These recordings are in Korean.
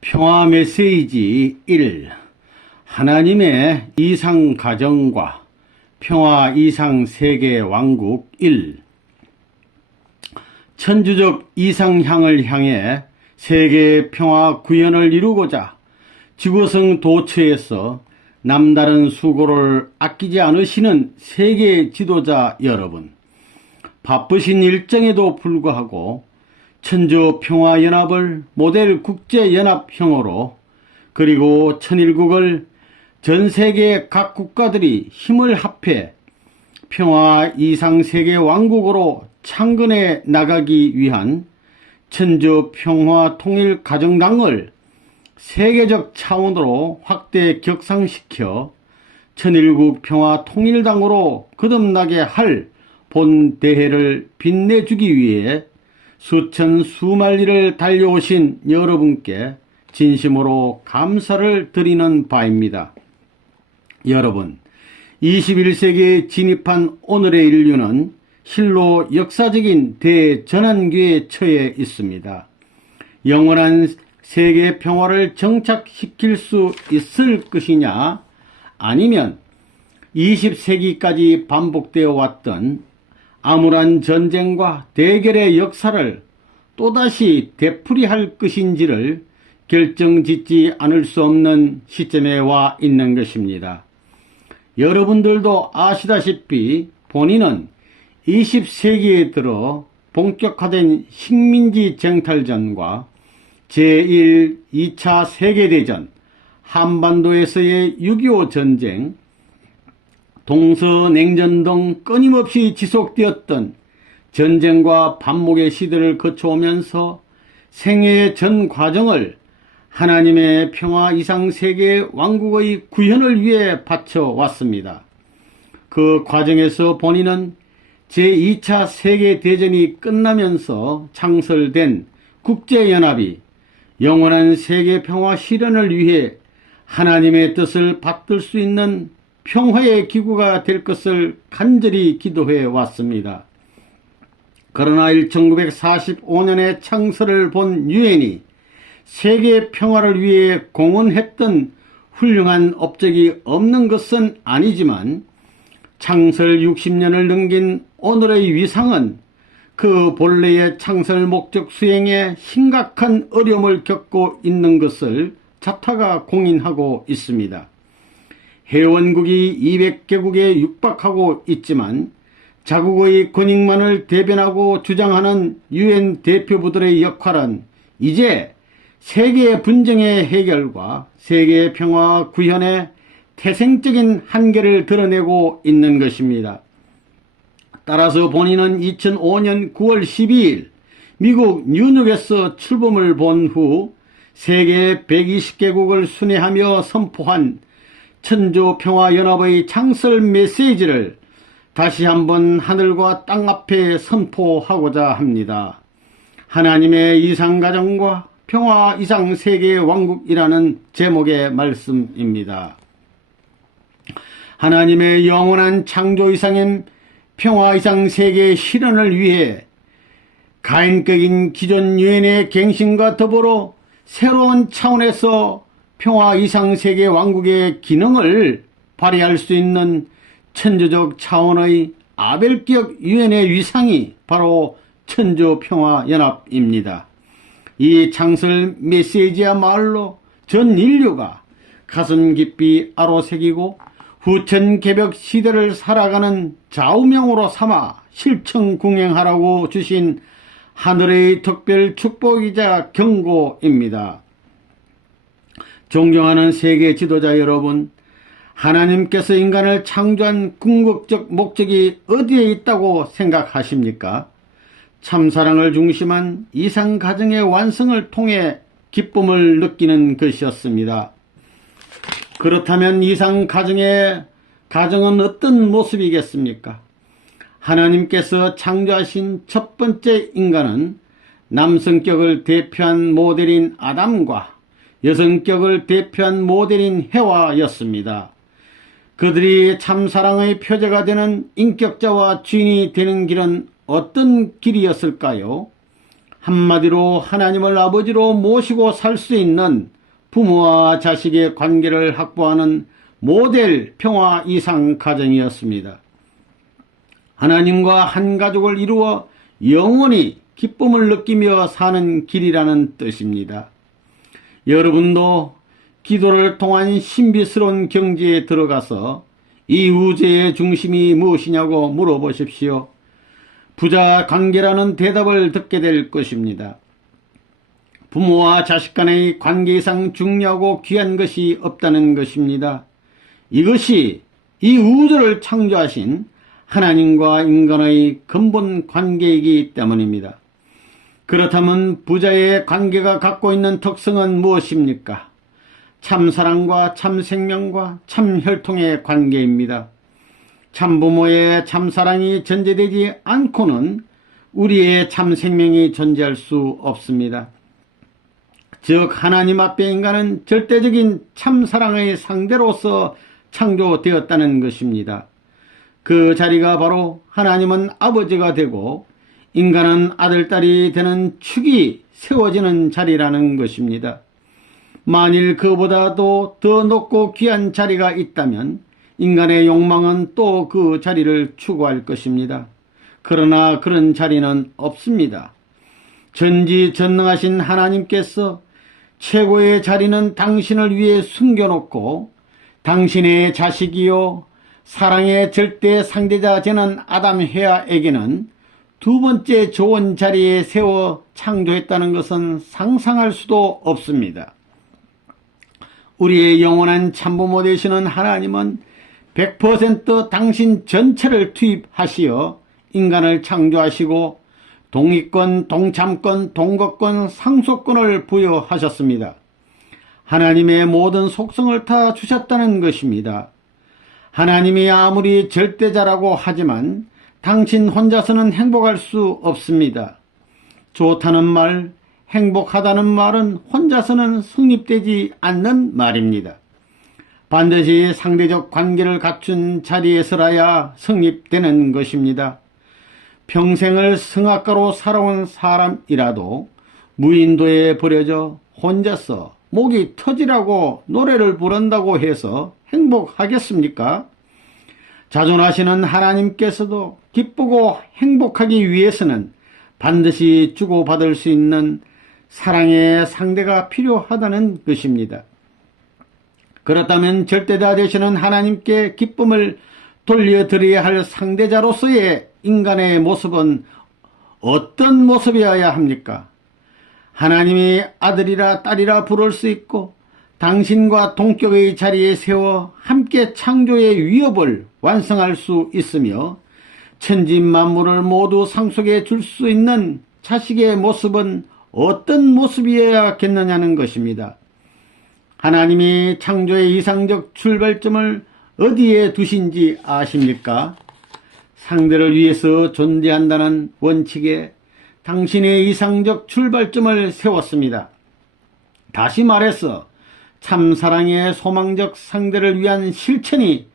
평화 메시지 1. 하나님의 이상 가정과 평화 이상 세계 왕국 1. 천주적 이상향을 향해 세계 평화 구현을 이루고자 지구성 도처에서 남다른 수고를 아끼지 않으시는 세계 지도자 여러분, 바쁘신 일정에도 불구하고 천주평화연합을 모델 국제연합형으로, 그리고 천일국을 전세계 각 국가들이 힘을 합해 평화 이상세계 왕국으로 창건해 나가기 위한 천주평화통일가정당을 세계적 차원으로 확대 격상시켜 천일국 평화통일당으로 거듭나게 할 본 대회를 빛내주기 위해 수천 수만리를 달려오신 여러분께 진심으로 감사를 드리는 바입니다. 여러분, 21세기에 진입한 오늘의 인류는 실로 역사적인 대전환기에 처해 있습니다. 영원한 세계 평화를 정착시킬 수 있을 것이냐, 아니면 20세기까지 반복되어 왔던 암울한 전쟁과 대결의 역사를 또다시 되풀이할 것인지를 결정짓지 않을 수 없는 시점에 와 있는 것입니다. 여러분들도 아시다시피 본인은 20세기에 들어 본격화된 식민지 쟁탈전과 제1, 2차 세계대전, 한반도에서의 6.25 전쟁, 동서냉전 등 끊임없이 지속되었던 전쟁과 반목의 시대를 거쳐오면서 생애의 전 과정을 하나님의 평화 이상 세계 왕국의 구현을 위해 바쳐왔습니다. 그 과정에서 본인은 제2차 세계대전이 끝나면서 창설된 국제연합이 영원한 세계 평화 실현을 위해 하나님의 뜻을 받들 수 있는 평화의 기구가 될 것을 간절히 기도해 왔습니다. 그러나 1945년에 창설을 본 유엔이 세계 평화를 위해 공헌했던 훌륭한 업적이 없는 것은 아니지만 창설 60년을 넘긴 오늘의 위상은 그 본래의 창설 목적 수행에 심각한 어려움을 겪고 있는 것을 자타가 공인하고 있습니다. 회원국이 200개국에 육박하고 있지만 자국의 권익만을 대변하고 주장하는 유엔 대표부들의 역할은 이제 세계 분쟁의 해결과 세계 평화 구현의 태생적인 한계를 드러내고 있는 것입니다. 따라서 본인은 2005년 9월 12일 미국 뉴욕에서 출범을 본 후 세계 120개국을 순회하며 선포한 천주평화연합의 창설 메시지를 다시 한번 하늘과 땅 앞에 선포하고자 합니다. 하나님의 이상가정과 평화 이상 세계 왕국이라는 제목의 말씀입니다. 하나님의 영원한 창조 이상인 평화 이상 세계 실현을 위해 가인격인 기존 유엔의 갱신과 더불어 새로운 차원에서 평화 이상 세계 왕국의 기능을 발휘할 수 있는 천주적 차원의 아벨격 유엔의 위상이 바로 천주평화연합입니다. 이 창설 메시지야말로 전 인류가 가슴 깊이 아로새기고 후천개벽 시대를 살아가는 좌우명으로 삼아 실천궁행하라고 주신 하늘의 특별 축복이자 경고입니다. 존경하는 세계 지도자 여러분, 하나님께서 인간을 창조한 궁극적 목적이 어디에 있다고 생각하십니까? 참사랑을 중심한 이상가정의 완성을 통해 기쁨을 느끼는 것이었습니다. 그렇다면 이상가정은 어떤 모습이겠습니까? 하나님께서 창조하신 첫 번째 인간은 남성격을 대표한 모델인 아담과 여성격을 대표한 모델인 해와였습니다. 그들이 참사랑의 표제가 되는 인격자와 주인이 되는 길은 어떤 길이었을까요? 한마디로 하나님을 아버지로 모시고 살 수 있는 부모와 자식의 관계를 확보하는 모델 평화 이상 가정이었습니다. 하나님과 한 가족을 이루어 영원히 기쁨을 느끼며 사는 길이라는 뜻입니다. 여러분도 기도를 통한 신비스러운 경지에 들어가서 이 우주의 중심이 무엇이냐고 물어보십시오. 부자 관계라는 대답을 듣게 될 것입니다. 부모와 자식 간의 관계 이상 중요하고 귀한 것이 없다는 것입니다. 이것이 이 우주를 창조하신 하나님과 인간의 근본 관계이기 때문입니다. 그렇다면 부자의 관계가 갖고 있는 특성은 무엇입니까? 참사랑과 참생명과 참혈통의 관계입니다. 참부모의 참사랑이 전제되지 않고는 우리의 참생명이 존재할 수 없습니다. 즉 하나님 앞에 인간은 절대적인 참사랑의 상대로서 창조되었다는 것입니다. 그 자리가 바로 하나님은 아버지가 되고 인간은 아들딸이 되는 축이 세워지는 자리라는 것입니다. 만일 그보다도 더 높고 귀한 자리가 있다면 인간의 욕망은 또 그 자리를 추구할 것입니다. 그러나 그런 자리는 없습니다. 전지전능하신 하나님께서 최고의 자리는 당신을 위해 숨겨놓고 당신의 자식이요 사랑의 절대 상대자 되는 아담 헤아에게는 두 번째 좋은 자리에 세워 창조했다는 것은 상상할 수도 없습니다. 우리의 영원한 참부모 되시는 하나님은 100% 당신 전체를 투입하시어 인간을 창조하시고 동의권, 동참권, 동거권, 상속권을 부여하셨습니다. 하나님의 모든 속성을 다 주셨다는 것입니다. 하나님이 아무리 절대자라고 하지만 당신 혼자서는 행복할 수 없습니다. 좋다는 말, 행복하다는 말은 혼자서는 성립되지 않는 말입니다. 반드시 상대적 관계를 갖춘 자리에서라야 성립되는 것입니다. 평생을 성악가로 살아온 사람이라도 무인도에 버려져 혼자서 목이 터지라고 노래를 부른다고 해서 행복하겠습니까? 자존하시는 하나님께서도 기쁘고 행복하기 위해서는 반드시 주고받을 수 있는 사랑의 상대가 필요하다는 것입니다. 그렇다면 절대자 되시는 하나님께 기쁨을 돌려드려야 할 상대자로서의 인간의 모습은 어떤 모습이어야 합니까? 하나님이 아들이라 딸이라 부를 수 있고 당신과 동격의 자리에 세워 함께 창조의 위협을 완성할 수 있으며 천지만물을 모두 상속해 줄 수 있는 자식의 모습은 어떤 모습이어야겠느냐는 것입니다. 하나님이 창조의 이상적 출발점을 어디에 두신지 아십니까? 상대를 위해서 존재한다는 원칙에 당신의 이상적 출발점을 세웠습니다. 다시 말해서 참사랑의 소망적 상대를 위한 실천이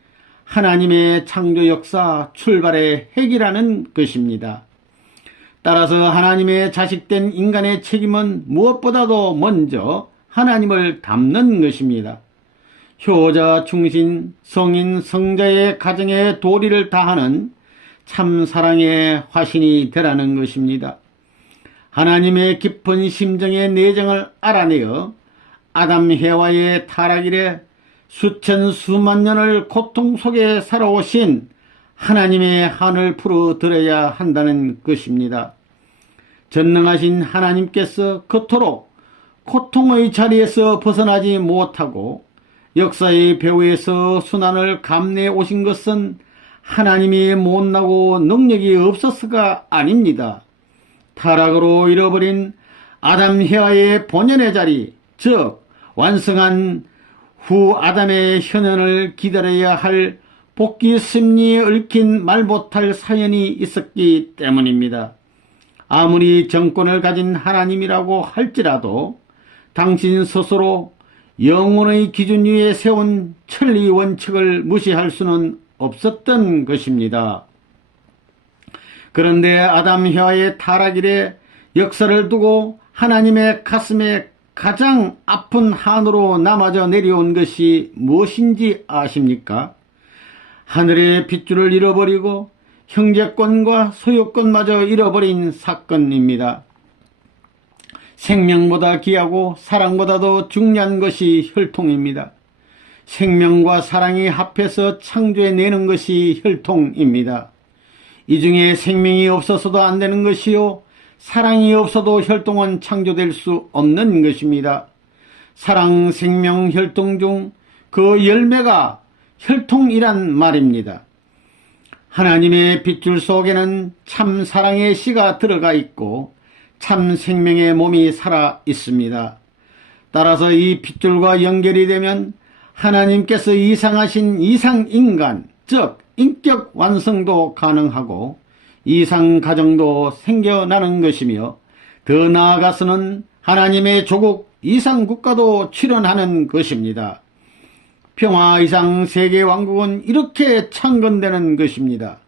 하나님의 창조 역사 출발의 핵이라는 것입니다. 따라서 하나님의 자식된 인간의 책임은 무엇보다도 먼저 하나님을 닮는 것입니다. 효자, 충신, 성인, 성자의 가정에 도리를 다하는 참사랑의 화신이 되라는 것입니다. 하나님의 깊은 심정의 내정을 알아내어 아담 해와의 타락 이래 수천 수만 년을 고통 속에 살아오신 하나님의 한을 풀어드려야 한다는 것입니다. 전능하신 하나님께서 그토록 고통의 자리에서 벗어나지 못하고 역사의 배후에서 순환을 감내해 오신 것은 하나님이 못나고 능력이 없어서가 아닙니다. 타락으로 잃어버린 아담 헤아의 본연의 자리, 즉 완성한 후 아담의 현현을 기다려야 할 복귀 심리에 얽힌 말 못할 사연이 있었기 때문입니다. 아무리 정권을 가진 하나님이라고 할지라도 당신 스스로 영혼의 기준 위에 세운 천리 원칙을 무시할 수는 없었던 것입니다. 그런데 아담 헤아의 타락 이래 역사를 두고 하나님의 가슴에 가장 아픈 한으로 남아져 내려온 것이 무엇인지 아십니까? 하늘의 핏줄을 잃어버리고 형제권과 소유권마저 잃어버린 사건입니다. 생명보다 귀하고 사랑보다도 중요한 것이 혈통입니다. 생명과 사랑이 합해서 창조해내는 것이 혈통입니다. 이 중에 생명이 없어서도 안 되는 것이요, 사랑이 없어도 혈통은 창조될 수 없는 것입니다. 사랑, 생명, 혈통 중 그 열매가 혈통이란 말입니다. 하나님의 핏줄 속에는 참 사랑의 씨가 들어가 있고 참 생명의 몸이 살아 있습니다. 따라서 이 핏줄과 연결이 되면 하나님께서 이상하신 이상인간, 즉 인격 완성도 가능하고 이상가정도 생겨나는 것이며, 더 나아가서는 하나님의 조국 이상국가도 출현하는 것입니다. 평화 이상 세계왕국은 이렇게 창건되는 것입니다.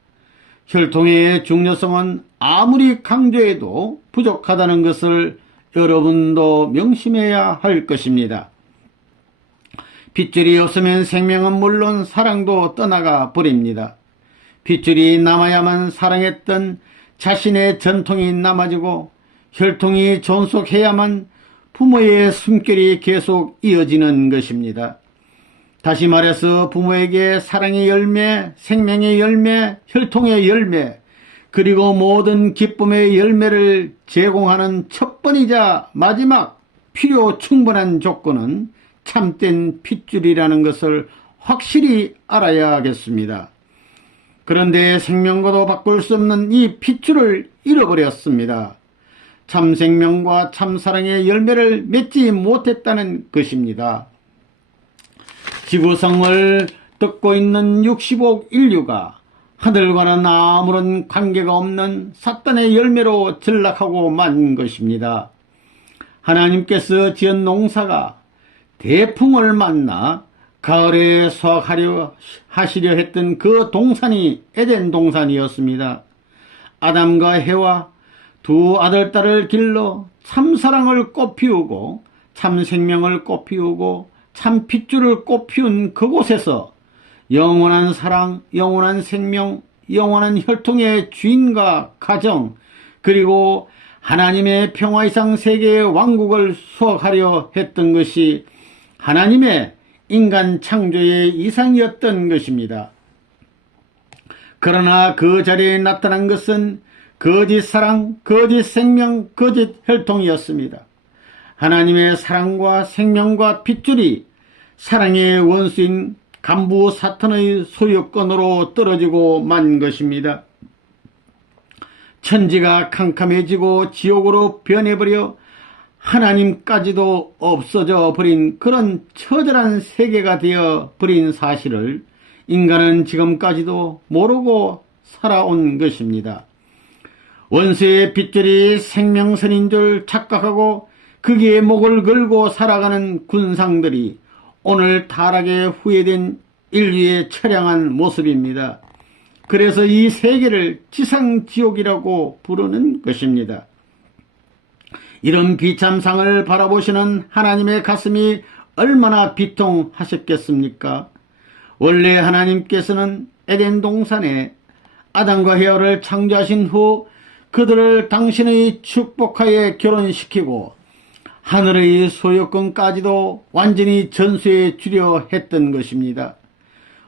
혈통의 중요성은 아무리 강조해도 부족하다는 것을 여러분도 명심해야 할 것입니다. 핏줄이 없으면 생명은 물론 사랑도 떠나가 버립니다. 핏줄이 남아야만 사랑했던 자신의 전통이 남아지고 혈통이 존속해야만 부모의 숨결이 계속 이어지는 것입니다. 다시 말해서 부모에게 사랑의 열매, 생명의 열매, 혈통의 열매, 그리고 모든 기쁨의 열매를 제공하는 첫 번이자 마지막 필요 충분한 조건은 참된 핏줄이라는 것을 확실히 알아야겠습니다. 그런데 생명과도 바꿀 수 없는 이 핏줄을 잃어버렸습니다. 참 생명과 참 사랑의 열매를 맺지 못했다는 것입니다. 지구성을 뜯고 있는 60억 인류가 하늘과는 아무런 관계가 없는 사탄의 열매로 전락하고 만 것입니다. 하나님께서 지은 농사가 대풍을 만나 가을에 수확하려 하시려 했던 그 동산이 에덴 동산이었습니다. 아담과 해와 두 아들딸을 길러 참사랑을 꽃피우고 참생명을 꽃피우고 참 핏줄을 꽃피운 그곳에서 영원한 사랑, 영원한 생명, 영원한 혈통의 주인과 가정, 그리고 하나님의 평화이상 세계의 왕국을 수확하려 했던 것이 하나님의 인간 창조의 이상이었던 것입니다. 그러나 그 자리에 나타난 것은 거짓 사랑, 거짓 생명, 거짓 혈통이었습니다. 하나님의 사랑과 생명과 핏줄이 사랑의 원수인 간부 사탄의 소유권으로 떨어지고 만 것입니다. 천지가 캄캄해지고 지옥으로 변해버려 하나님까지도 없어져 버린 그런 처절한 세계가 되어 버린 사실을 인간은 지금까지도 모르고 살아온 것입니다. 원수의 핏줄이 생명선인 줄 착각하고 거기에 목을 걸고 살아가는 군상들이 오늘 타락에 후회된 인류의 처량한 모습입니다. 그래서 이 세계를 지상지옥이라고 부르는 것입니다. 이런 비참상을 바라보시는 하나님의 가슴이 얼마나 비통하셨겠습니까? 원래 하나님께서는 에덴 동산에 아담과 헤아를 창조하신 후 그들을 당신의 축복하에 결혼시키고 하늘의 소유권까지도 완전히 전수해 주려 했던 것입니다.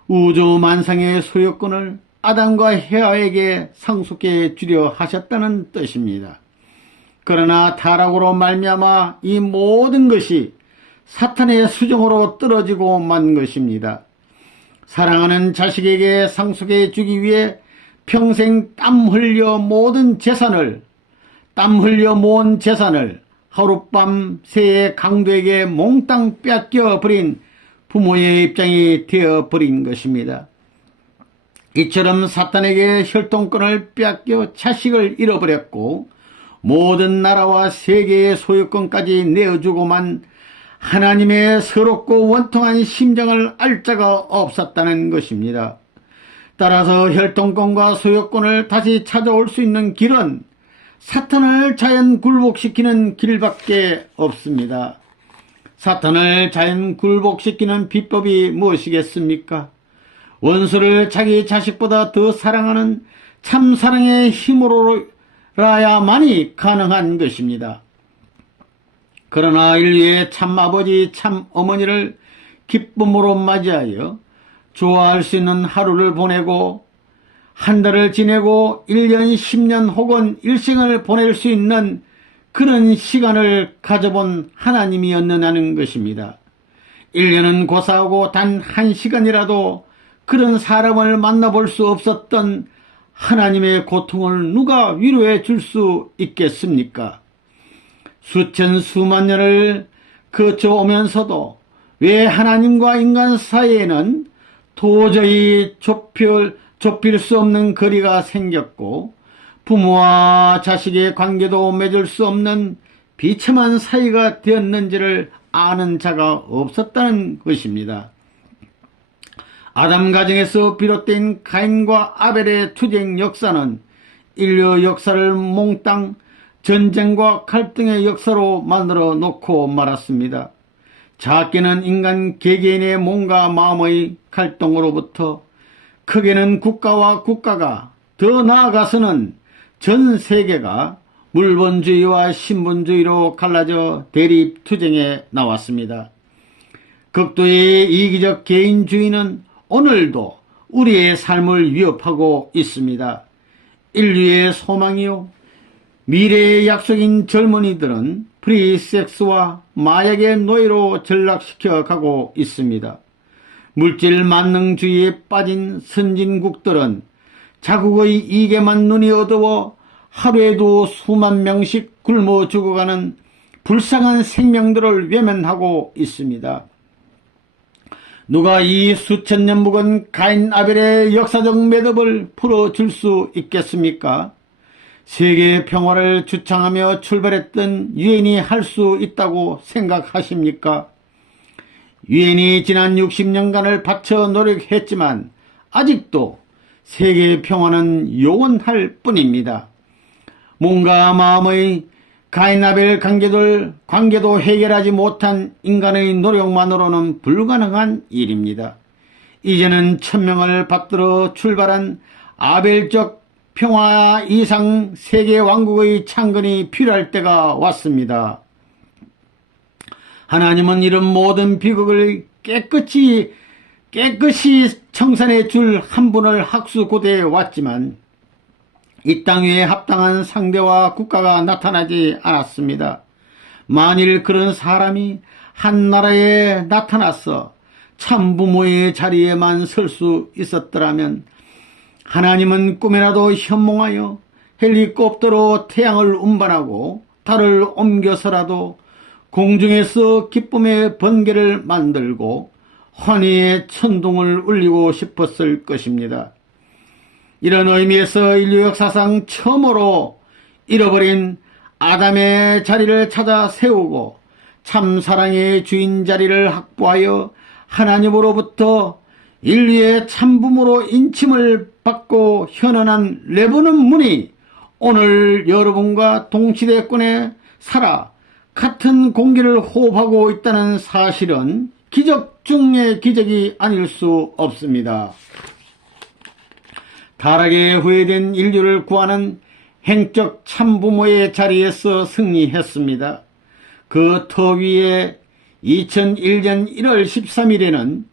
우주 만상의 소유권을 아담과 헤아에게 상속해 주려 하셨다는 뜻입니다. 그러나 타락으로 말미암아 이 모든 것이 사탄의 수정으로 떨어지고 만 것입니다. 사랑하는 자식에게 상속해 주기 위해 평생 땀 흘려 모은 재산을 하룻밤 새의 강도에게 몽땅 뺏겨 버린 부모의 입장이 되어 버린 것입니다. 이처럼 사탄에게 혈통권을 빼앗겨 자식을 잃어버렸고 모든 나라와 세계의 소유권까지 내어주고만 하나님의 서럽고 원통한 심정을 알 자가 없었다는 것입니다. 따라서 혈통권과 소유권을 다시 찾아올 수 있는 길은 사탄을 자연 굴복시키는 길밖에 없습니다. 사탄을 자연 굴복시키는 비법이 무엇이겠습니까? 원수를 자기 자식보다 더 사랑하는 참 사랑의 힘으로라야만이 가능한 것입니다. 그러나 인류의 참 아버지, 참 어머니를 기쁨으로 맞이하여 좋아할 수 있는 하루를 보내고 한 달을 지내고 1년, 10년 혹은 일생을 보낼 수 있는 그런 시간을 가져본 하나님이었느냐는 것입니다. 1년은 고사하고 단 1시간이라도 그런 사람을 만나볼 수 없었던 하나님의 고통을 누가 위로해 줄 수 있겠습니까? 수천 수만 년을 거쳐오면서도 왜 하나님과 인간 사이에는 도저히 좁힐 수 없는 거리가 생겼고 부모와 자식의 관계도 맺을 수 없는 비참한 사이가 되었는지를 아는 자가 없었다는 것입니다. 아담 가정에서 비롯된 가인과 아벨의 투쟁 역사는 인류 역사를 몽땅 전쟁과 갈등의 역사로 만들어 놓고 말았습니다. 작게는 인간 개개인의 몸과 마음의 갈등으로부터 크게는 국가와 국가가 더 나아가서는 전 세계가 물본주의와 신분주의로 갈라져 대립투쟁에 나왔습니다. 극도의 이기적 개인주의는 오늘도 우리의 삶을 위협하고 있습니다. 인류의 소망이요 미래의 약속인 젊은이들은 프리섹스와 마약의 노예로 전락시켜 가고 있습니다. 물질 만능주의에 빠진 선진국들은 자국의 이익에만 눈이 어두워 하루에도 수만 명씩 굶어 죽어가는 불쌍한 생명들을 외면하고 있습니다. 누가 이 수천 년 묵은 가인 아벨의 역사적 매듭을 풀어줄 수 있겠습니까? 세계 평화를 주창하며 출발했던 유엔이 할 수 있다고 생각하십니까? 유엔이 지난 60년간을 바쳐 노력했지만 아직도 세계 평화는 요원할 뿐입니다. 몸과 마음의 가인 아벨 관계도 해결하지 못한 인간의 노력만으로는 불가능한 일입니다. 이제는 천명을 받들어 출발한 아벨적 평화 이상 세계 왕국의 창건이 필요할 때가 왔습니다. 하나님은 이런 모든 비극을 깨끗이 청산해 줄 한 분을 학수고대해 왔지만 이 땅 위에 합당한 상대와 국가가 나타나지 않았습니다. 만일 그런 사람이 한 나라에 나타나서 참부모의 자리에만 설 수 있었더라면 하나님은 꿈에라도 현몽하여 헬리콥터로 태양을 운반하고 달을 옮겨서라도 공중에서 기쁨의 번개를 만들고 환희의 천둥을 울리고 싶었을 것입니다. 이런 의미에서 인류 역사상 처음으로 잃어버린 아담의 자리를 찾아 세우고 참 사랑의 주인 자리를 확보하여 하나님으로부터 인류의 참부모로 인침을 받고 현원한 레브넌 문이 오늘 여러분과 동시대권에 살아 같은 공기를 호흡하고 있다는 사실은 기적 중의 기적이 아닐 수 없습니다. 타락에 후회된 인류를 구하는 행적 참부모의 자리에서 승리했습니다. 그 터 위에 2001년 1월 13일에는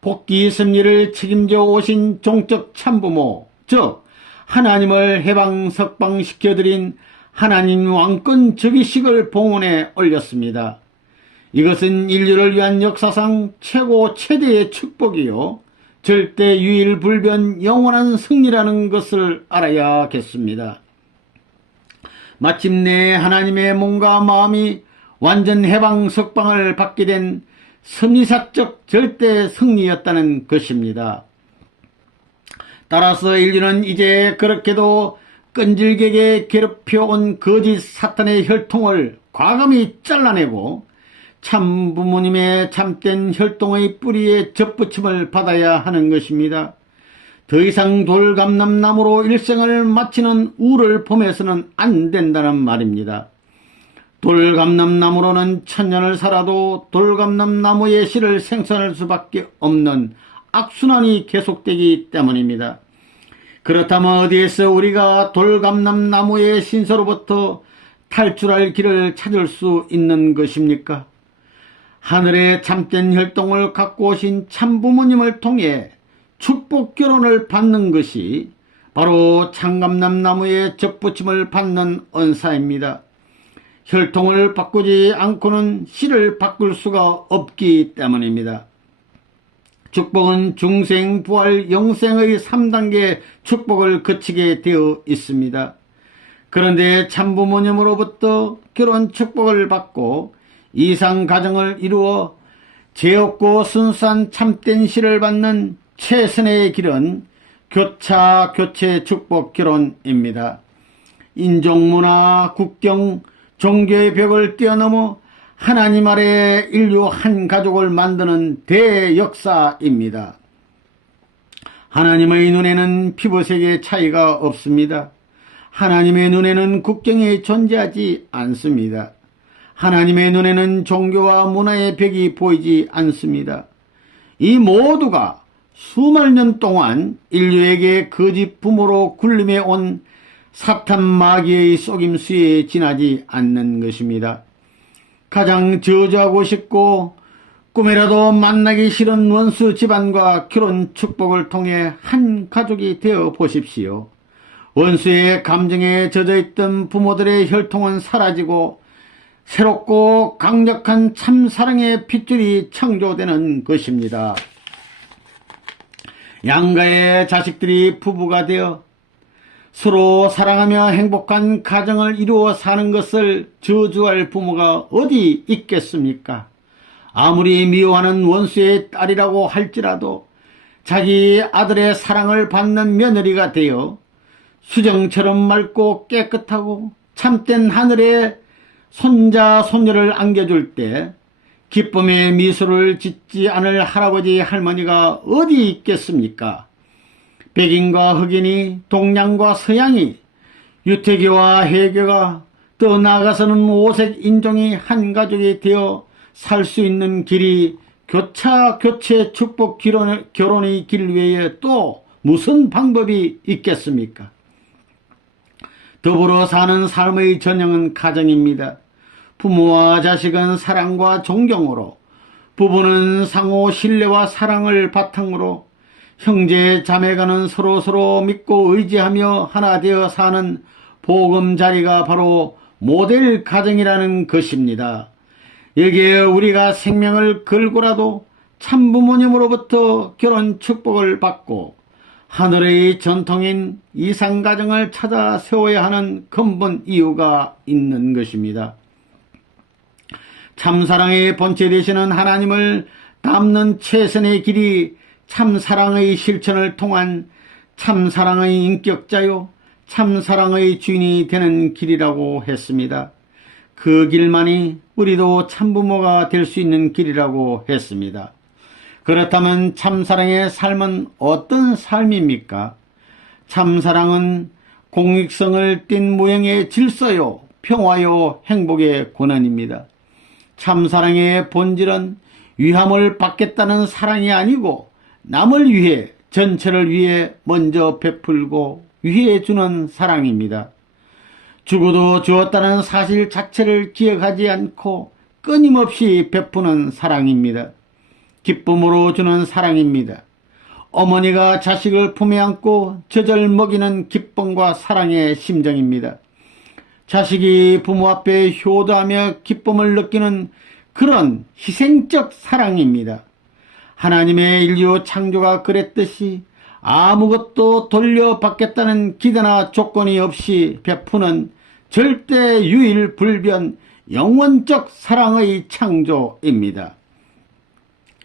복귀 섭리를 책임져 오신 종적 참부모, 즉 하나님을 해방 석방시켜드린 하나님 왕권 즉위식을 봉헌에 올렸습니다. 이것은 인류를 위한 역사상 최대의 축복이요 절대 유일불변 영원한 승리라는 것을 알아야겠습니다. 마침내 하나님의 몸과 마음이 완전 해방 석방을 받게 된 섭리사적 절대 승리였다는 것입니다. 따라서 인류는 이제 그렇게도 끈질기게 괴롭혀온 거짓 사탄의 혈통을 과감히 잘라내고 참부모님의 참된 혈통의 뿌리에 접붙임을 받아야 하는 것입니다. 더 이상 돌감람나무로 일생을 마치는 우를 범해서는 안 된다는 말입니다. 돌감람나무로는 천년을 살아도 돌감람나무의 씨를 생산할 수밖에 없는 악순환이 계속되기 때문입니다. 그렇다면 어디에서 우리가 돌감람나무의 신서로부터 탈출할 길을 찾을 수 있는 것입니까? 하늘의 참된 혈통을 갖고 오신 참부모님을 통해 축복 결혼을 받는 것이 바로 창감람나무의 접붙임을 받는 언사입니다. 혈통을 바꾸지 않고는 씨를 바꿀 수가 없기 때문입니다. 축복은 중생, 부활, 영생의 3단계 축복을 거치게 되어 있습니다. 그런데 참부모님으로부터 결혼 축복을 받고 이상 가정을 이루어 죄 없고 순수한 참된 씨를 받는 최선의 길은 교차, 교체, 축복, 결혼입니다. 인종, 문화, 국경, 종교의 벽을 뛰어넘어 하나님 아래 인류 한 가족을 만드는 대역사입니다. 하나님의 눈에는 피부색의 차이가 없습니다. 하나님의 눈에는 국경이 존재하지 않습니다. 하나님의 눈에는 종교와 문화의 벽이 보이지 않습니다. 이 모두가 수만 년 동안 인류에게 거짓 부모로 굴림해 온 사탄 마귀의 속임수에 지나지 않는 것입니다. 가장 저주하고 싶고 꿈에라도 만나기 싫은 원수 집안과 결혼 축복을 통해 한 가족이 되어 보십시오. 원수의 감정에 젖어있던 부모들의 혈통은 사라지고 새롭고 강력한 참사랑의 핏줄이 창조되는 것입니다. 양가의 자식들이 부부가 되어 서로 사랑하며 행복한 가정을 이루어 사는 것을 저주할 부모가 어디 있겠습니까? 아무리 미워하는 원수의 딸이라고 할지라도 자기 아들의 사랑을 받는 며느리가 되어 수정처럼 맑고 깨끗하고 참된 하늘에 손자 손녀를 안겨줄 때 기쁨의 미소를 짓지 않을 할아버지 할머니가 어디 있겠습니까? 백인과 흑인이, 동양과 서양이, 유태교와 해교가, 더 나아가서는 오색 인종이 한 가족이 되어 살 수 있는 길이 교차, 교체, 축복, 결혼의 길 외에 또 무슨 방법이 있겠습니까? 더불어 사는 삶의 전형은 가정입니다. 부모와 자식은 사랑과 존경으로, 부부는 상호 신뢰와 사랑을 바탕으로, 형제 자매가는 서로서로 믿고 의지하며 하나 되어 사는 보금자리가 바로 모델 가정이라는 것입니다. 여기에 우리가 생명을 걸고라도 참부모님으로부터 결혼 축복을 받고 하늘의 전통인 이상가정을 찾아 세워야 하는 근본 이유가 있는 것입니다. 참사랑의 본체 되시는 하나님을 닮는 최선의 길이 참사랑의 실천을 통한 참사랑의 인격자요 참사랑의 주인이 되는 길이라고 했습니다. 그 길만이 우리도 참부모가 될 수 있는 길이라고 했습니다. 그렇다면 참사랑의 삶은 어떤 삶입니까? 참사랑은 공익성을 띤 무형의 질서요 평화요 행복의 권한입니다. 참사랑의 본질은 위함을 받겠다는 사랑이 아니고 남을 위해 전체를 위해 먼저 베풀고 위해주는 사랑입니다. 죽어도 주었다는 사실 자체를 기억하지 않고 끊임없이 베푸는 사랑입니다. 기쁨으로 주는 사랑입니다. 어머니가 자식을 품에 안고 젖을 먹이는 기쁨과 사랑의 심정입니다. 자식이 부모 앞에 효도하며 기쁨을 느끼는 그런 희생적 사랑입니다. 하나님의 인류 창조가 그랬듯이 아무것도 돌려받겠다는 기대나 조건이 없이 베푸는 절대 유일불변 영원적 사랑의 창조입니다.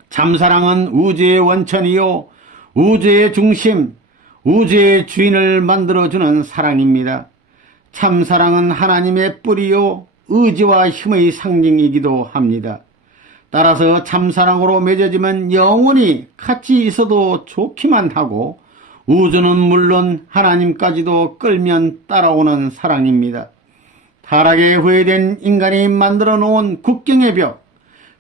참사랑은 우주의 원천이요 우주의 중심, 우주의 주인을 만들어주는 사랑입니다. 참사랑은 하나님의 뿌리요 의지와 힘의 상징이기도 합니다. 따라서 참사랑으로 맺어지면 영원히 같이 있어도 좋기만 하고 우주는 물론 하나님까지도 끌면 따라오는 사랑입니다. 타락에 후회된 인간이 만들어 놓은 국경의 벽,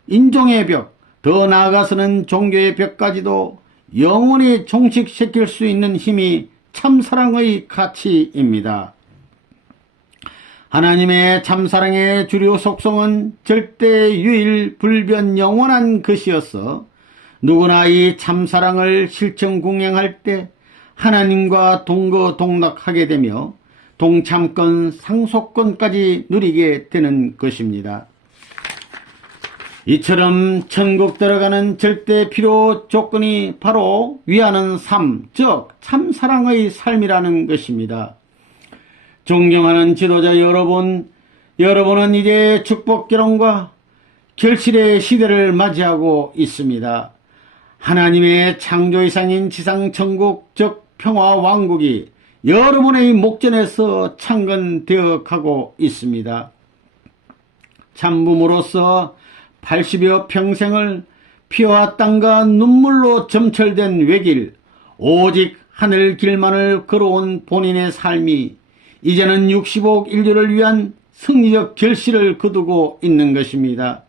인종의 벽, 더 나아가서는 종교의 벽까지도 영원히 종식시킬 수 있는 힘이 참사랑의 가치입니다. 하나님의 참사랑의 주류 속성은 절대 유일 불변 영원한 것이어서 누구나 이 참사랑을 실천공행할 때 하나님과 동거동락하게 되며 동참권, 상속권까지 누리게 되는 것입니다. 이처럼 천국 들어가는 절대 필요 조건이 바로 위하는 삶, 즉 참사랑의 삶이라는 것입니다. 존경하는 지도자 여러분, 여러분은 이제 축복 결혼과 결실의 시대를 맞이하고 있습니다. 하나님의 창조 이상인 지상천국, 즉 평화왕국이 여러분의 목전에서 창건되어 가고 있습니다. 참부모로서 80여 평생을 피와 땀과 눈물로 점철된 외길, 오직 하늘 길만을 걸어온 본인의 삶이 이제는 60억 인류를 위한 승리적 결실을 거두고 있는 것입니다.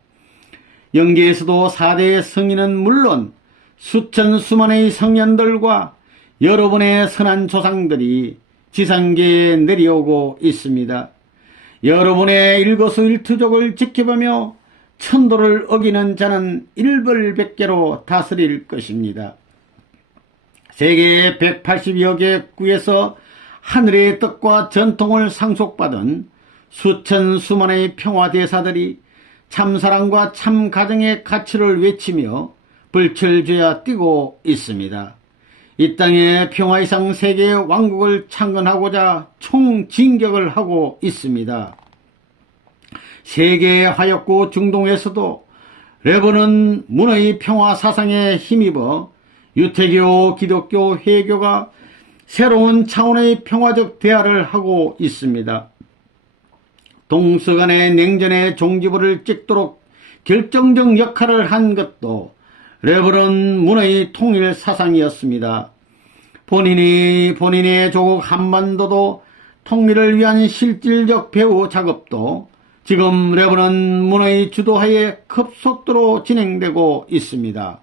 영계에서도 4대의 성인은 물론 수천 수만의 성년들과 여러분의 선한 조상들이 지상계에 내려오고 있습니다. 여러분의 일거수일투족을 지켜보며 천도를 어기는 자는 일벌백계로 다스릴 것입니다. 세계 180여 개국에서 하늘의 뜻과 전통을 상속받은 수천 수만의 평화대사들이 참사랑과 참가정의 가치를 외치며 불철죄야 뛰고 있습니다. 이 땅에 평화 이상 세계의 왕국을 창건하고자 총진격을 하고 있습니다. 세계의 화역고 중동에서도 레버넌 문의 평화 사상에 힘입어 유태교, 기독교, 회교가 새로운 차원의 평화적 대화를 하고 있습니다. 동서간의 냉전의 종지부를 찍도록 결정적 역할을 한 것도 레버넌 문의 통일 사상이었습니다. 본인의 조국 한반도도 통일을 위한 실질적 배후 작업도 지금 레버넌 문의 주도하에 급속도로 진행되고 있습니다.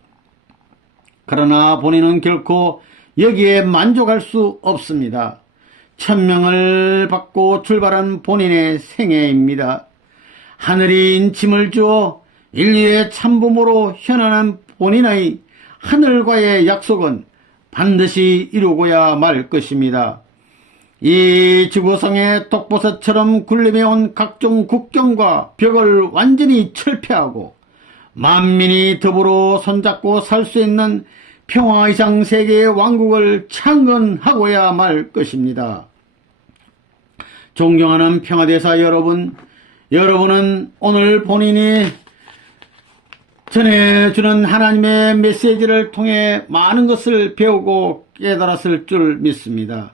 그러나 본인은 결코 여기에 만족할 수 없습니다. 천명을 받고 출발한 본인의 생애입니다. 하늘이 인침을 주어 인류의 참부모로 현안한 본인의 하늘과의 약속은 반드시 이루고야 말 것입니다. 이 지구상에 독버섯처럼 굴림해온 각종 국경과 벽을 완전히 철폐하고 만민이 더불어 손잡고 살 수 있는 평화 이상 세계의 왕국을 창건하고야 말 것입니다. 존경하는 평화대사 여러분, 여러분은 오늘 본인이 전해주는 하나님의 메시지를 통해 많은 것을 배우고 깨달았을 줄 믿습니다.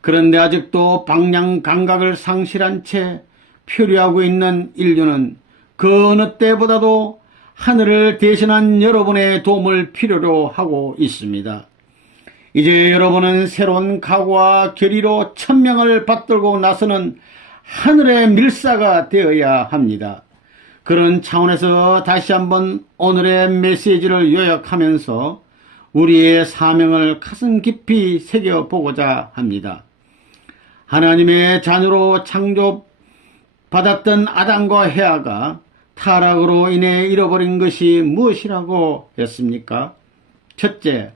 그런데 아직도 방향 감각을 상실한 채 표류하고 있는 인류는 그 어느 때보다도 하늘을 대신한 여러분의 도움을 필요로 하고 있습니다. 이제 여러분은 새로운 각오와 결의로 천명을 받들고 나서는 하늘의 밀사가 되어야 합니다. 그런 차원에서 다시 한번 오늘의 메시지를 요약하면서 우리의 사명을 가슴 깊이 새겨보고자 합니다. 하나님의 자녀로 창조받았던 아담과 헤아가 타락으로 인해 잃어버린 것이 무엇이라고 했습니까? 첫째,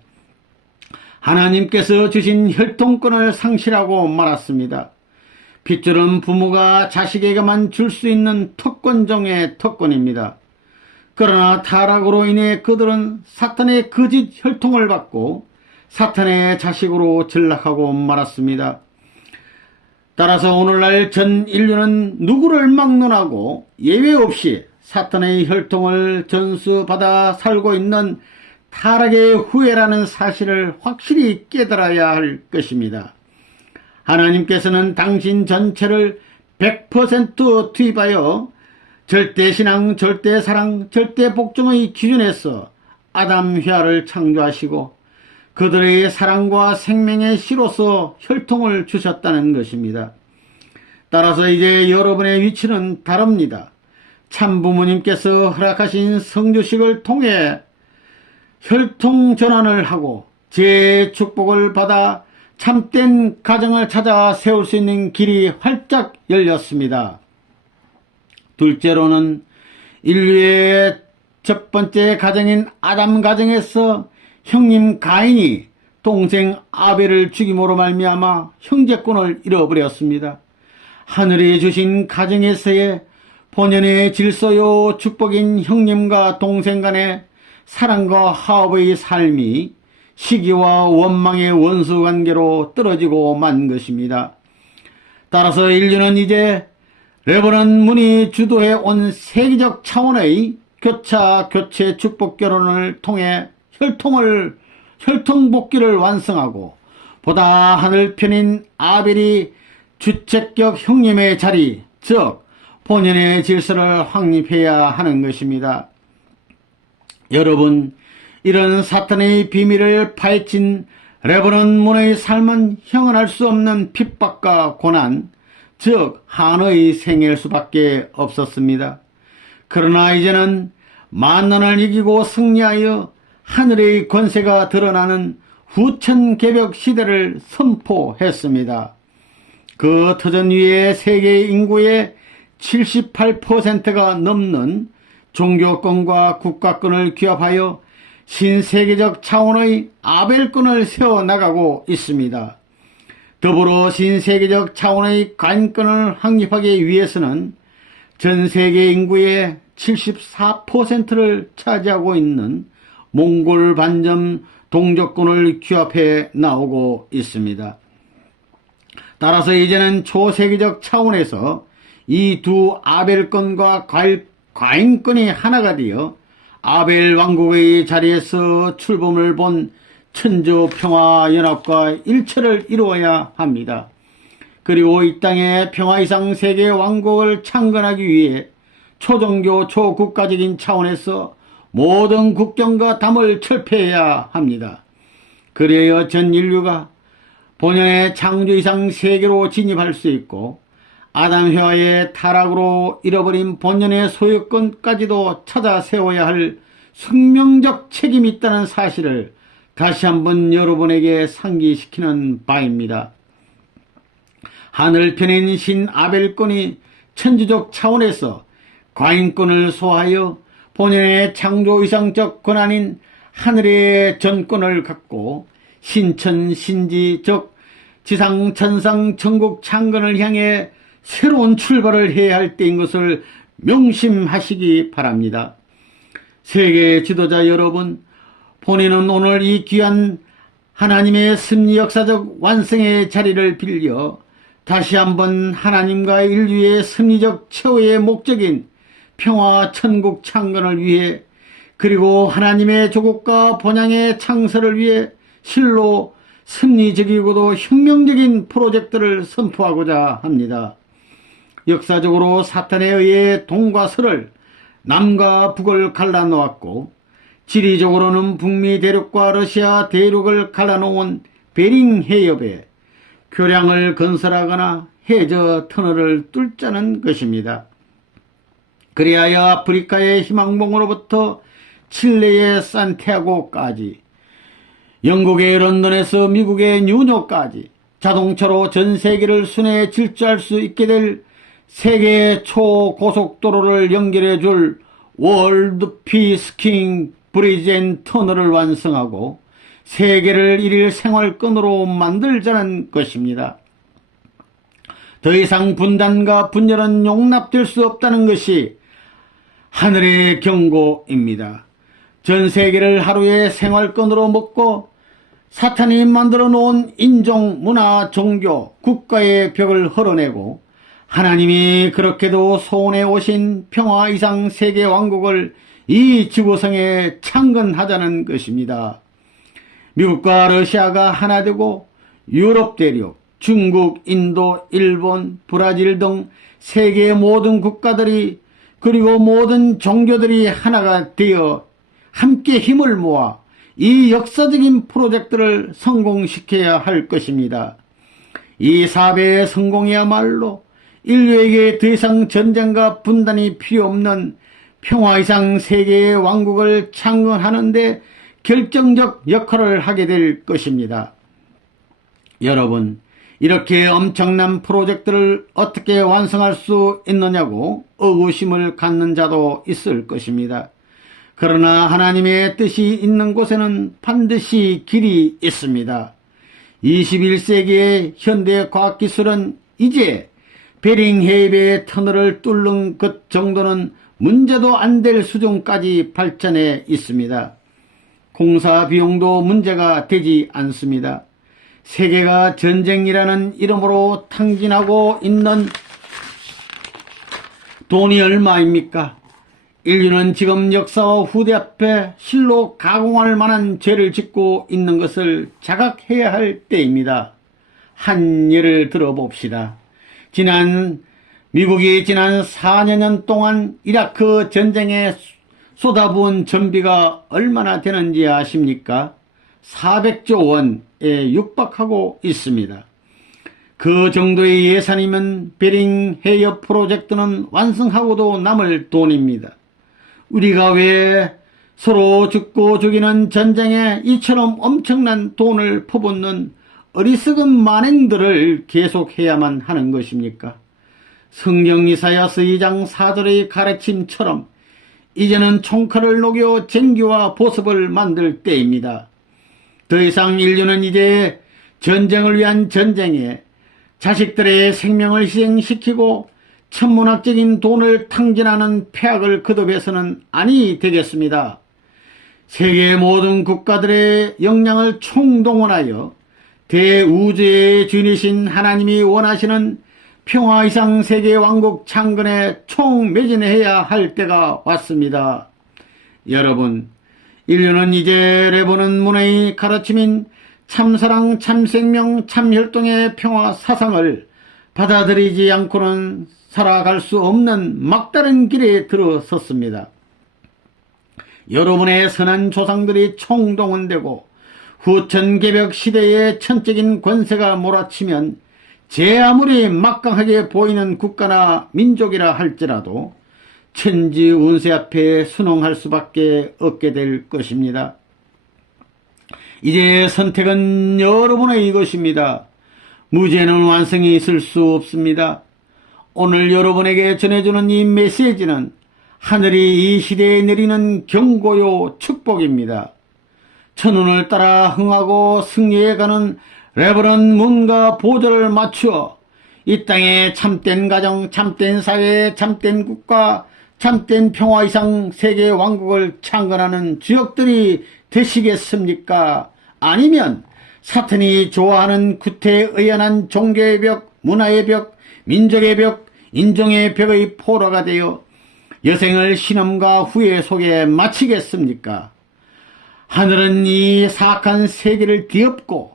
하나님께서 주신 혈통권을 상실하고 말았습니다. 핏줄은 부모가 자식에게만 줄 수 있는 특권 중의 특권입니다. 그러나 타락으로 인해 그들은 사탄의 거짓 혈통을 받고 사탄의 자식으로 전락하고 말았습니다. 따라서 오늘날 전 인류는 누구를 막론하고 예외 없이 사탄의 혈통을 전수받아 살고 있는 타락의 후예라는 사실을 확실히 깨달아야 할 것입니다. 하나님께서는 당신 전체를 100% 투입하여 절대신앙, 절대사랑, 절대복종의 기준에서 아담 휘하를 창조하시고 그들의 사랑과 생명의 씨로서 혈통을 주셨다는 것입니다. 따라서 이제 여러분의 위치는 다릅니다. 참부모님께서 허락하신 성주식을 통해 혈통 전환을 하고 제 축복을 받아 참된 가정을 찾아 세울 수 있는 길이 활짝 열렸습니다. 둘째로는 인류의 첫 번째 가정인 아담 가정에서 형님 가인이 동생 아벨을 죽임으로 말미암아 형제권을 잃어버렸습니다. 하늘이 주신 가정에서의 본연의 질서요 축복인 형님과 동생 간의 사랑과 화합의 삶이 시기와 원망의 원수 관계로 떨어지고 만 것입니다. 따라서 인류는 이제 레버넌 문이 주도해 온 세계적 차원의 교체 축복 결혼을 통해 혈통 복귀를 완성하고 보다 하늘편인 아벨이 주체격 형님의 자리, 즉 본연의 질서를 확립해야 하는 것입니다. 여러분, 이런 사탄의 비밀을 파헤친 레버넌 문의 삶은 형언할 수 없는 핍박과 고난, 즉 한의 생일 수밖에 없었습니다. 그러나 이제는 만난을 이기고 승리하여 하늘의 권세가 드러나는 후천개벽 시대를 선포했습니다. 그 터전 위에 세계 인구의 78%가 넘는 종교권과 국가권을 규합하여 신세계적 차원의 아벨권을 세워나가고 있습니다. 더불어 신세계적 차원의 가인권을 확립하기 위해서는 전 세계 인구의 74%를 차지하고 있는 몽골 반점 동족권을 규합해 나오고 있습니다. 따라서 이제는 초세계적 차원에서 이 두 아벨권과 가인권이 하나가 되어 아벨 왕국의 자리에서 출범을 본 천주평화연합과 일체를 이루어야 합니다. 그리고 이 땅에 평화이상 세계 왕국을 창건하기 위해 초종교 초국가적인 차원에서 모든 국경과 담을 철폐해야 합니다. 그래야 전 인류가 본연의 창조이상 세계로 진입할 수 있고 아담회와의 타락으로 잃어버린 본연의 소유권까지도 찾아 세워야 할 숙명적 책임이 있다는 사실을 다시 한번 여러분에게 상기시키는 바입니다. 하늘편인 신아벨권이 천주적 차원에서 과인권을 소화하여 본연의 창조이상적 권한인 하늘의 전권을 갖고 신천신지 즉 지상천상 천국 창건을 향해 새로운 출발을 해야 할 때인 것을 명심하시기 바랍니다. 세계 지도자 여러분, 본인은 오늘 이 귀한 하나님의 섭리 역사적 완성의 자리를 빌려 다시 한번 하나님과 인류의 섭리적 최후의 목적인 평화 천국 창건을 위해 그리고 하나님의 조국과 본향의 창설을 위해 실로 섭리적이고도 혁명적인 프로젝트를 선포하고자 합니다. 역사적으로 사탄에 의해 동과 서를 남과 북을 갈라놓았고 지리적으로는 북미 대륙과 러시아 대륙을 갈라놓은 베링 해협에 교량을 건설하거나 해저 터널을 뚫자는 것입니다. 그리하여 아프리카의 희망봉으로부터 칠레의 산티아고까지 영국의 런던에서 미국의 뉴욕까지 자동차로 전 세계를 순회 질주할 수 있게 될 세계 초고속도로를 연결해 줄 월드 피스킹 브리지 앤 터널을 완성하고 세계를 일일 생활권으로 만들자는 것입니다. 더 이상 분단과 분열은 용납될 수 없다는 것이 하늘의 경고입니다. 전 세계를 하루의 생활권으로 먹고 사탄이 만들어 놓은 인종, 문화, 종교, 국가의 벽을 헐어내고 하나님이 그렇게도 소원해 오신 평화 이상 세계 왕국을 이 지구상에 창건하자는 것입니다. 미국과 러시아가 하나 되고 유럽 대륙, 중국, 인도, 일본, 브라질 등 세계의 모든 국가들이 그리고 모든 종교들이 하나가 되어 함께 힘을 모아 이 역사적인 프로젝트를 성공시켜야 할 것입니다. 이 사배의 성공이야말로 인류에게 더 이상 전쟁과 분단이 필요 없는 평화 이상 세계의 왕국을 창건하는 데 결정적 역할을 하게 될 것입니다. 여러분, 이렇게 엄청난 프로젝트를 어떻게 완성할 수 있느냐고 의구심을 갖는 자도 있을 것입니다. 그러나 하나님의 뜻이 있는 곳에는 반드시 길이 있습니다. 21세기의 현대 과학기술은 이제 베링 해협의 터널을 뚫는 것 정도는 문제도 안 될 수준까지 발전해 있습니다. 공사 비용도 문제가 되지 않습니다. 세계가 전쟁이라는 이름으로 탕진하고 있는 돈이 얼마입니까? 인류는 지금 역사와 후대 앞에 실로 가공할 만한 죄를 짓고 있는 것을 자각해야 할 때입니다. 한 예를 들어봅시다. 미국이 지난 4년 동안 이라크 전쟁에 쏟아부은 전비가 얼마나 되는지 아십니까? 400조 원에 육박하고 있습니다. 그 정도의 예산이면 베링 해협 프로젝트는 완성하고도 남을 돈입니다. 우리가 왜 서로 죽고 죽이는 전쟁에 이처럼 엄청난 돈을 퍼붓는 어리석은 만행들을 계속해야만 하는 것입니까? 성경 이사야서 2장 4절의 가르침처럼 이제는 총칼을 녹여 쟁기와 보습을 만들 때입니다. 더 이상 인류는 이제 전쟁을 위한 전쟁에 자식들의 생명을 희생시키고 천문학적인 돈을 탕진하는 폐악을 거듭해서는 아니 되겠습니다. 세계 모든 국가들의 역량을 총동원하여 대우주의 주인이신 하나님이 원하시는 평화 이상 세계 왕국 창건에 총매진해야 할 때가 왔습니다. 여러분, 인류는 이제 레보는 문의 가르침인 참사랑, 참생명, 참혈통의 평화 사상을 받아들이지 않고는 살아갈 수 없는 막다른 길에 들어섰습니다. 여러분의 선한 조상들이 총동원되고 후천개벽 시대의 천적인 권세가 몰아치면 제 아무리 막강하게 보이는 국가나 민족이라 할지라도 천지 운세 앞에 순응할 수밖에 없게 될 것입니다. 이제 선택은 여러분의 이것입니다. 무죄는 완성이 있을 수 없습니다. 오늘 여러분에게 전해주는 이 메시지는 하늘이 이 시대에 내리는 경고요 축복입니다. 천운을 따라 흥하고 승리해가는 레버넌 문과 보조를 맞추어 이 땅에 참된 가정, 참된 사회, 참된 국가, 참된 평화 이상 세계 왕국을 창건하는 주역들이 되시겠습니까? 아니면 사탄이 좋아하는 구태의연한 종교의 벽, 문화의 벽, 민족의 벽, 인종의 벽의 포로가 되어 여생을 신음과 후회 속에 마치겠습니까? 하늘은 이 사악한 세계를 뒤엎고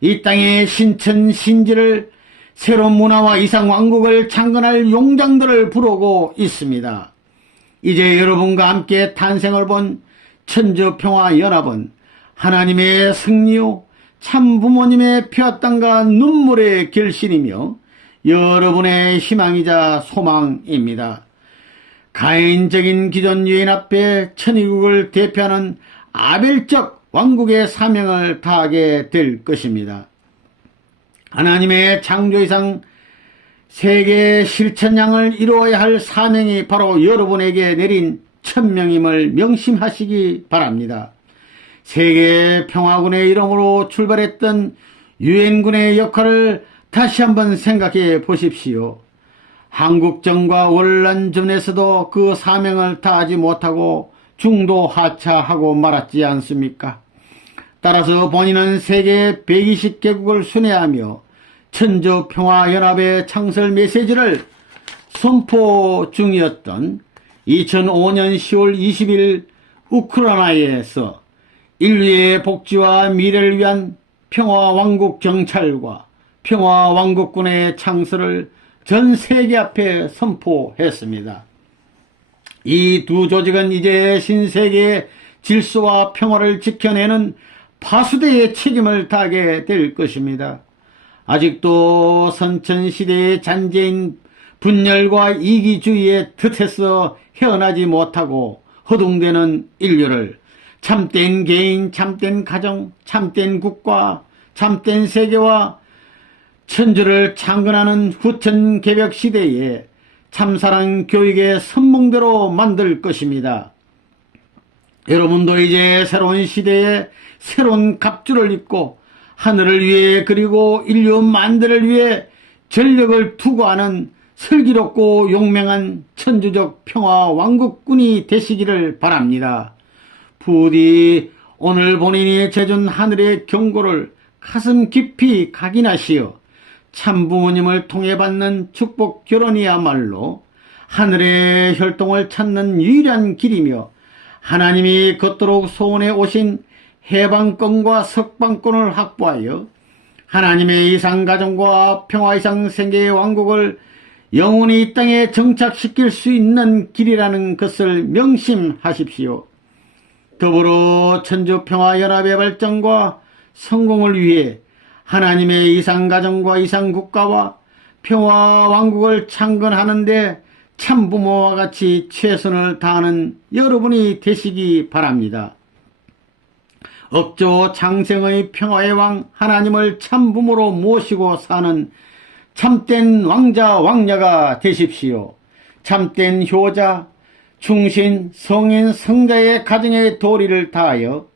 이 땅의 신천 신지를 새로운 문화와 이상 왕국을 창건할 용장들을 부르고 있습니다. 이제 여러분과 함께 탄생을 본 천주평화연합은 하나님의 승리요 참 부모님의 피와 땀과 눈물의 결실이며 여러분의 희망이자 소망입니다. 가인적인 기존 유엔 앞에 천의국을 대표하는 아벨적 왕국의 사명을 다하게 될 것입니다. 하나님의 창조이상 세계 실천량을 이루어야 할 사명이 바로 여러분에게 내린 천명임을 명심하시기 바랍니다. 세계 평화군의 이름으로 출발했던 유엔군의 역할을 다시 한번 생각해 보십시오. 한국전과 월란전에서도 그 사명을 다하지 못하고 중도 하차하고 말았지 않습니까? 따라서 본인은 세계 120개국을 순회하며 천주평화연합의 창설 메시지를 선포 중이었던 2005년 10월 20일 우크라이나에서 인류의 복지와 미래를 위한 평화왕국 경찰과 평화왕국군의 창설을 전 세계 앞에 선포했습니다. 이 두 조직은 이제 신세계의 질서와 평화를 지켜내는 파수대의 책임을 다하게 될 것입니다. 아직도 선천시대의 잔재인 분열과 이기주의의 덫에서 헤어나지 못하고 허둥대는 인류를 참된 개인, 참된 가정, 참된 국가, 참된 세계와 천주를 창건하는 후천개벽 시대에 참사랑 교육의 선봉대로 만들 것입니다. 여러분도 이제 새로운 시대에 새로운 갑주를 입고 하늘을 위해 그리고 인류 만대를 위해 전력을 투구하는 슬기롭고 용맹한 천주적 평화 왕국군이 되시기를 바랍니다. 부디 오늘 본인이 제준 하늘의 경고를 가슴 깊이 각인하시어 참부모님을 통해 받는 축복 결혼이야말로 하늘의 혈통을 찾는 유일한 길이며 하나님이 걷도록 소원해 오신 해방권과 석방권을 확보하여 하나님의 이상가정과 평화이상세계의 왕국을 영원히 이 땅에 정착시킬 수 있는 길이라는 것을 명심하십시오. 더불어 천주평화연합의 발전과 성공을 위해 하나님의 이상가정과 이상국가와 평화왕국을 창건하는 데 참부모와 같이 최선을 다하는 여러분이 되시기 바랍니다. 억조 장생의 평화의 왕 하나님을 참부모로 모시고 사는 참된 왕자 왕녀가 되십시오. 참된 효자, 충신, 성인, 성자의 가정의 도리를 다하여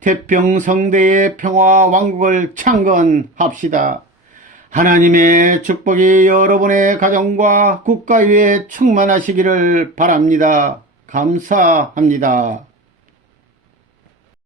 태평성대의 평화 왕국을 창건합시다. 하나님의 축복이 여러분의 가정과 국가 위에 충만하시기를 바랍니다. 감사합니다.